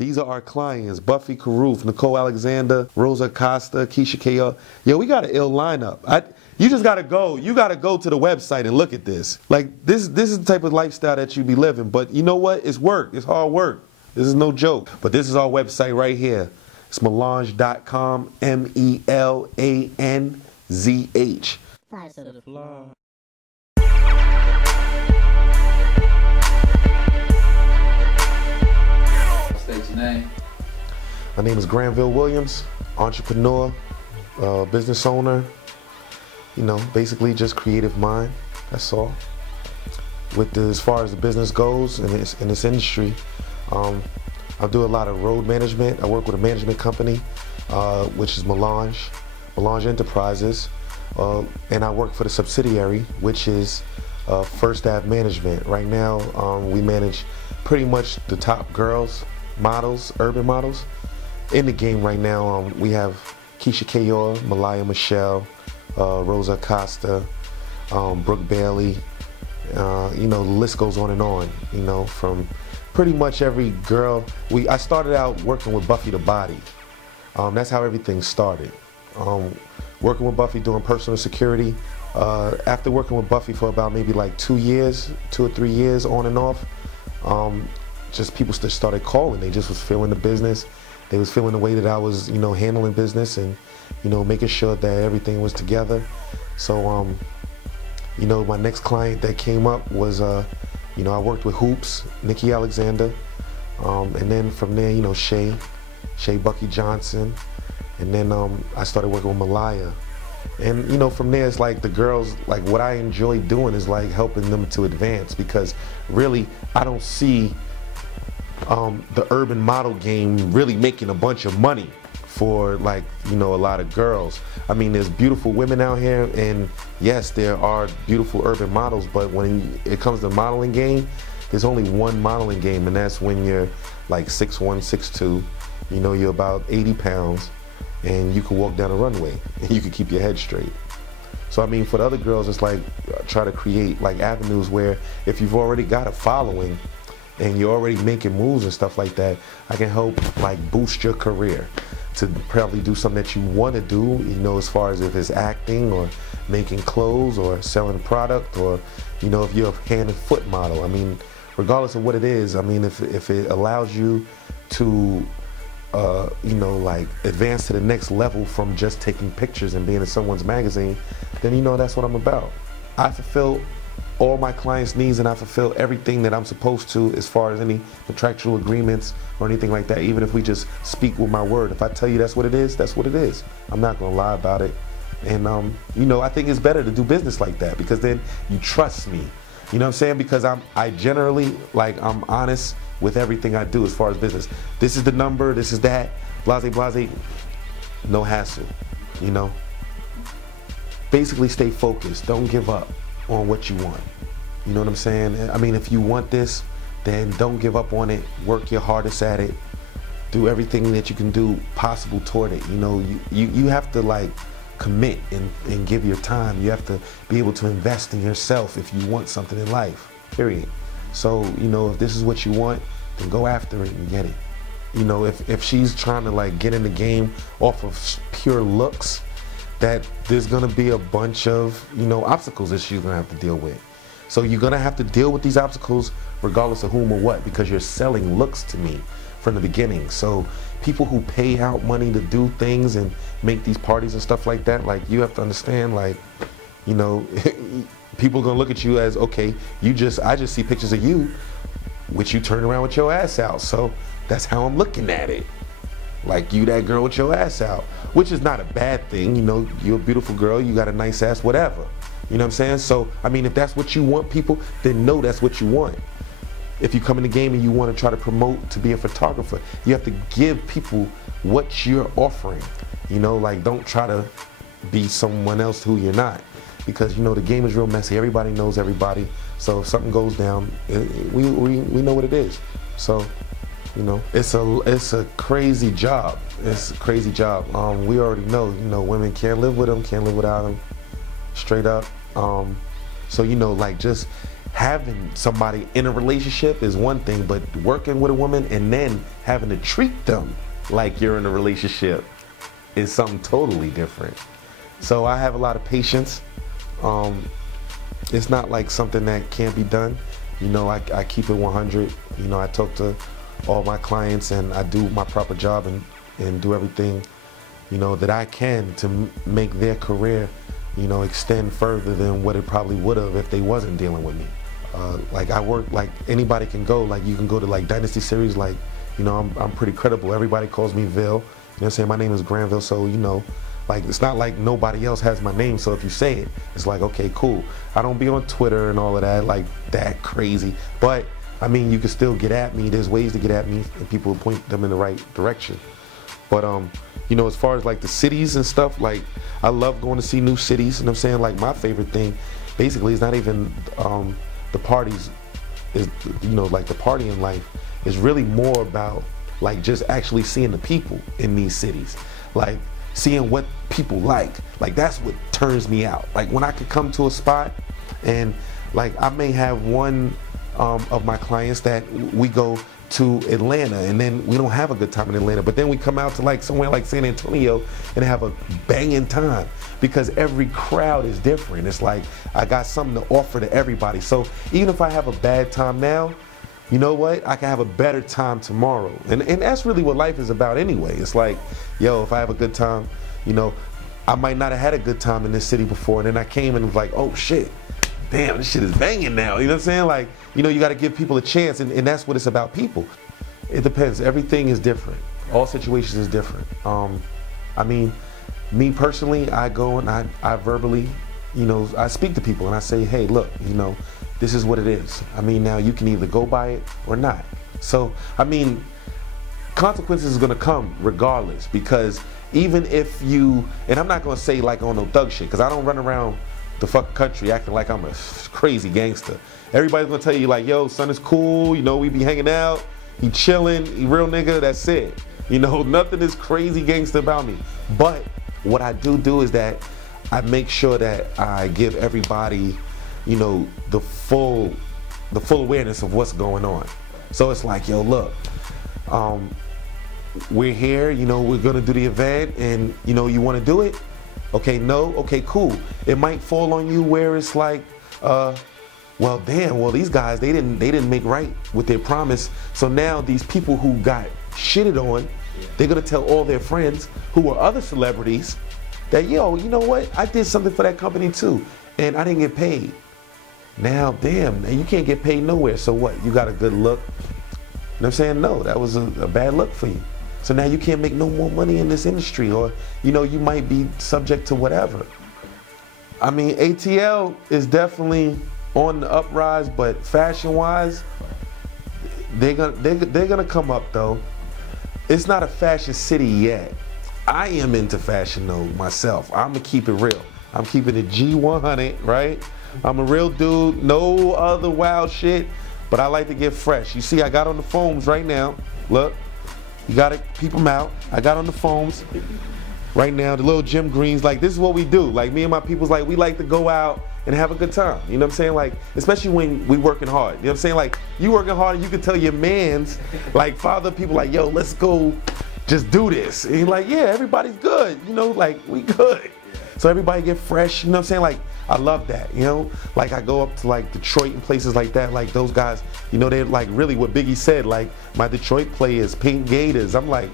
These are our clients: Buffy Carruth, Nicole Alexander, Rosa Costa, Keisha K.O. Yo, we got an ill lineup. You just gotta go. You gotta go to the website and look at this. Like this is the type of lifestyle that you be living. But you know what? It's work. It's hard work. This is no joke. But this is our website right here. It's melange.com. MELANZH. Flies to the floor. State your name. My name is Granville Williams, entrepreneur, business owner. You know, basically just creative mind. That's all. As far as the business goes in this industry, I do a lot of road management. I work with a management company, which is Melange Enterprises, and I work for the subsidiary, which is First Ave Management. Right now, we manage pretty much the top girls, models, urban models in the game right now. We have Keisha K.O., Malaya Michelle, Rosa Costa, Brooke Bailey. You know, the list goes on and on. You know, from pretty much every girl. I started out working with Buffy the Body. That's how everything started. Working with Buffy, doing personal security. After working with Buffy for about maybe like 2 or 3 years on and off, just people just started calling. They just was feeling the business. They was feeling the way that I was, you know, handling business and, you know, making sure that everything was together. So, you know, my next client that came up was, you know, I worked with Hoops, Nikki Alexander, and then from there, you know, Shay Bucky Johnson, and then I started working with Malaya. And, you know, from there, it's like the girls, like what I enjoy doing is like helping them to advance, because really, I don't see the urban model game really making a bunch of money for, like, you know, a lot of girls. I mean, there's beautiful women out here, and yes, there are beautiful urban models, but when it comes to the modeling game, there's only one modeling game, and that's when you're like 6'1", 6'2", you know, you're about 80 pounds, and you can walk down a runway, and you can keep your head straight. So I mean, for the other girls, it's like try to create like avenues where if you've already got a following and you're already making moves and stuff like that, I can help like boost your career to probably do something that you want to do, you know, as far as if it's acting or making clothes or selling a product, or, you know, if you're a hand and foot model. I mean, regardless of what it is, I mean, if it allows you to you know, like advance to the next level from just taking pictures and being in someone's magazine, then, you know, that's what I'm about. I fulfill all my clients' needs, and I fulfill everything that I'm supposed to as far as any contractual agreements or anything like that, even if we just speak with my word. If I tell you that's what it is, that's what it is. I'm not gonna lie about it. And you know, I think it's better to do business like that, because then you trust me. You know what I'm saying? Because I generally, like, I'm honest with everything I do as far as business. This is the number, this is that, blase, blase, no hassle, you know? Basically stay focused, don't give up on what you want. You know what I'm saying? I mean, if you want this, then don't give up on it, work your hardest at it, do everything that you can do possible toward it. You know, you have to like commit and give your time. You have to be able to invest in yourself if you want something in life, period. So, you know, if this is what you want, then go after it and get it. You know, if she's trying to like get in the game off of pure looks, that there's gonna be a bunch of, you know, obstacles that she's gonna have to deal with. So you're gonna have to deal with these obstacles regardless of whom or what, because you're selling looks to me from the beginning. So people who pay out money to do things and make these parties and stuff like that, like, you have to understand, like, you know, people are gonna look at you as, okay, I just see pictures of you, which you turn around with your ass out. So that's how I'm looking at it. Like, you that girl with your ass out, which is not a bad thing. You know, you're a beautiful girl, you got a nice ass, whatever. You know what I'm saying? So, I mean, if that's what you want, people, then know that's what you want. If you come in the game and you want to try to promote to be a photographer, you have to give people what you're offering. You know, like, don't try to be someone else who you're not, because, you know, the game is real messy. Everybody knows everybody. So if something goes down, we know what it is. So, you know, it's a crazy job. It's a crazy job. We already know, you know, women can't live with them, can't live without them, straight up. So, you know, like, just having somebody in a relationship is one thing, but working with a woman and then having to treat them like you're in a relationship is something totally different. So I have a lot of patience. It's not like something that can't be done. You know, I keep it 100. You know, I talk to all my clients and I do my proper job and do everything, you know, that I can to make their career, you know, extend further than what it probably would have if they wasn't dealing with me. Like I work, like anybody can go, like you can go to like Dynasty Series, like, you know, I'm pretty credible. Everybody calls me Vil. You know what I'm saying? My name is Granville, so, you know, like it's not like nobody else has my name, so if you say it, it's like, okay, cool. I don't be on Twitter and all of that, like that crazy. But, I mean, you can still get at me. There's ways to get at me, and people point them in the right direction. But, you know, as far as like the cities and stuff, like I love going to see new cities, and I'm saying like my favorite thing basically is not even the parties, is, you know, like the party in life is really more about like just actually seeing the people in these cities, like seeing what people like that's what turns me out. Like when I could come to a spot and like I may have one of my clients that we go to Atlanta and then we don't have a good time in Atlanta, but then we come out to like somewhere like San Antonio and have a banging time because every crowd is different. It's like I got something to offer to everybody. So even if I have a bad time now, you know what? I can have a better time tomorrow. And that's really what life is about anyway. It's like, yo, if I have a good time, you know, I might not have had a good time in this city before, and then I came and was like, oh shit, damn, this shit is banging now. You know what I'm saying? Like, you know, you gotta give people a chance, and that's what it's about, people. It depends, everything is different. All situations is different. I mean, me personally, I go and I verbally, you know, I speak to people and I say, hey, look, you know, this is what it is. I mean, now you can either go by it or not. So, I mean, consequences is gonna come regardless, because even if you, and I'm not gonna say like on no thug shit, because I don't run around the fucking country acting like I'm a crazy gangster. Everybody's gonna tell you like, yo, son is cool, you know, we be hanging out, he chilling, he real nigga, that's it. You know, nothing is crazy gangster about me. But what I do is that I make sure that I give everybody, you know, the full awareness of what's going on. So it's like, yo, look, we're here, you know, we're gonna do the event, and you know, you wanna do it? Okay, no, okay, cool. It might fall on you where it's like, well, damn, well, these guys, they didn't make right with their promise. So now these people who got shitted on, they're gonna tell all their friends who are other celebrities that, yo, you know what? I did something for that company too, and I didn't get paid. Now, damn, you can't get paid nowhere, so what? You got a good look? You know what I'm saying? No, that was a bad look for you. So now you can't make no more money in this industry, or, you know, you might be subject to whatever. I mean, ATL is definitely on the uprise, but fashion-wise, they're gonna come up though. It's not a fashion city yet. I am into fashion though myself. I'm gonna keep it real. I'm keeping it G100, right? I'm a real dude, no other wild shit, but I like to get fresh. You see, I got on the foams right now. Look, you gotta peep them out. I got on the foams right now, the little gym greens. Like, this is what we do. Like, me and my people's like, we like to go out and have a good time. You know what I'm saying? Like, especially when we working hard. You know what I'm saying? Like, you working hard and you can tell your mans, like, father people like, yo, let's go just do this. And you're like, yeah, everybody's good. You know, like, we good. So everybody get fresh, you know what I'm saying? Like, I love that, you know? Like, I go up to like Detroit and places like that, like those guys, you know, they're like really what Biggie said, like, my Detroit players, pink gators. I'm like,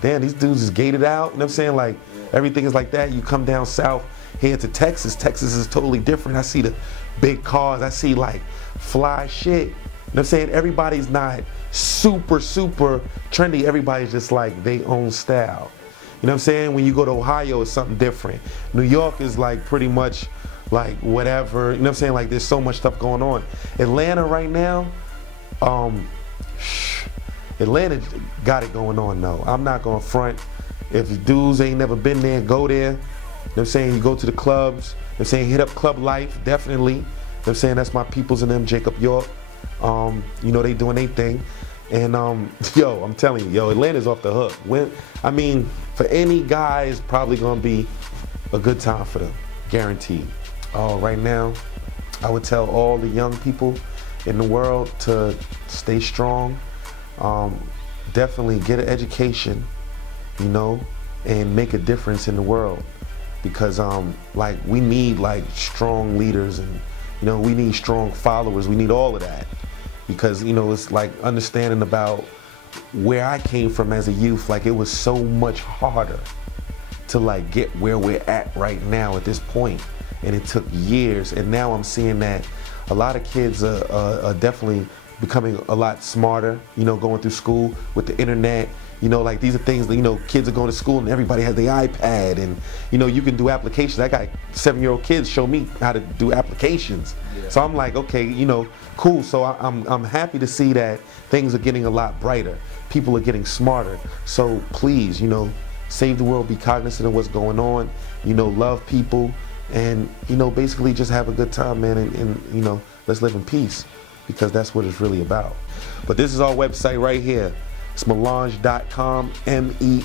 damn, these dudes is gated out, you know what I'm saying? Like, everything is like that. You come down south here to Texas, Texas is totally different. I see the big cars, I see like fly shit. You know what I'm saying? Everybody's not super, super trendy. Everybody's just like they own style. You know what I'm saying? When you go to Ohio, it's something different. New York is like pretty much like whatever. You know what I'm saying? Like, there's so much stuff going on. Atlanta right now, Atlanta got it going on though. I'm not gonna front. If dudes ain't never been there, go there. You know what I'm saying? You go to the clubs. You know what I'm saying? Hit up Club Life, definitely. You know what I'm saying? That's my peoples and them, Jacob York. You know, they doing their thing. And yo, I'm telling you, yo, Atlanta's off the hook. I mean, for any guy, it's probably gonna be a good time for them, guaranteed. Oh, right now, I would tell all the young people in the world to stay strong. Definitely get an education, you know, and make a difference in the world. Because like we need like strong leaders, and you know, we need strong followers. We need all of that. Because, you know, it's like understanding about where I came from as a youth. Like, it was so much harder to like get where we're at right now at this point. And it took years. And now I'm seeing that a lot of kids are definitely becoming a lot smarter, you know, going through school with the internet. You know, like these are things that, you know, kids are going to school and everybody has their iPad, and, you know, you can do applications. I got 7-year-old kids show me how to do applications. Yeah. So I'm like, okay, you know, cool. So I'm happy to see that things are getting a lot brighter. People are getting smarter. So please, you know, save the world, be cognizant of what's going on, you know, love people, and, you know, basically just have a good time, man, and you know, let's live in peace, because that's what it's really about. But this is our website right here. It's melange.com, M-E-L-A-N-Z-H,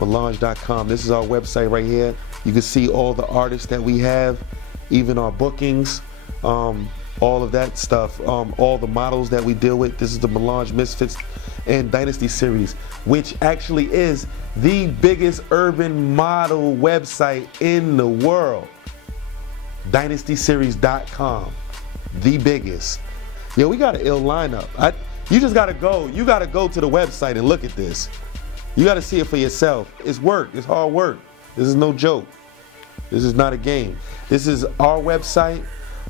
melange.com. This is our website right here. You can see all the artists that we have, even our bookings, all of that stuff, all the models that we deal with. This is the Melange Misfits and Dynasty series, which actually is the biggest urban model website in the world. DynastySeries.com, the biggest. Yo, we got an ill lineup. You just gotta go. You gotta go to the website and look at this. You gotta see it for yourself. It's work. It's hard work. This is no joke. This is not a game. This is our website.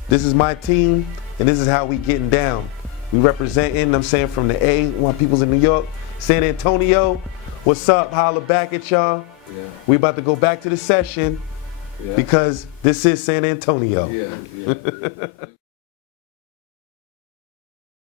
This is my team, and this is how we getting down. We representing, I'm saying, from the A, my people's in New York, San Antonio. What's up? Holla back at y'all. Yeah. We about to go back to the session, because this is San Antonio. Yeah.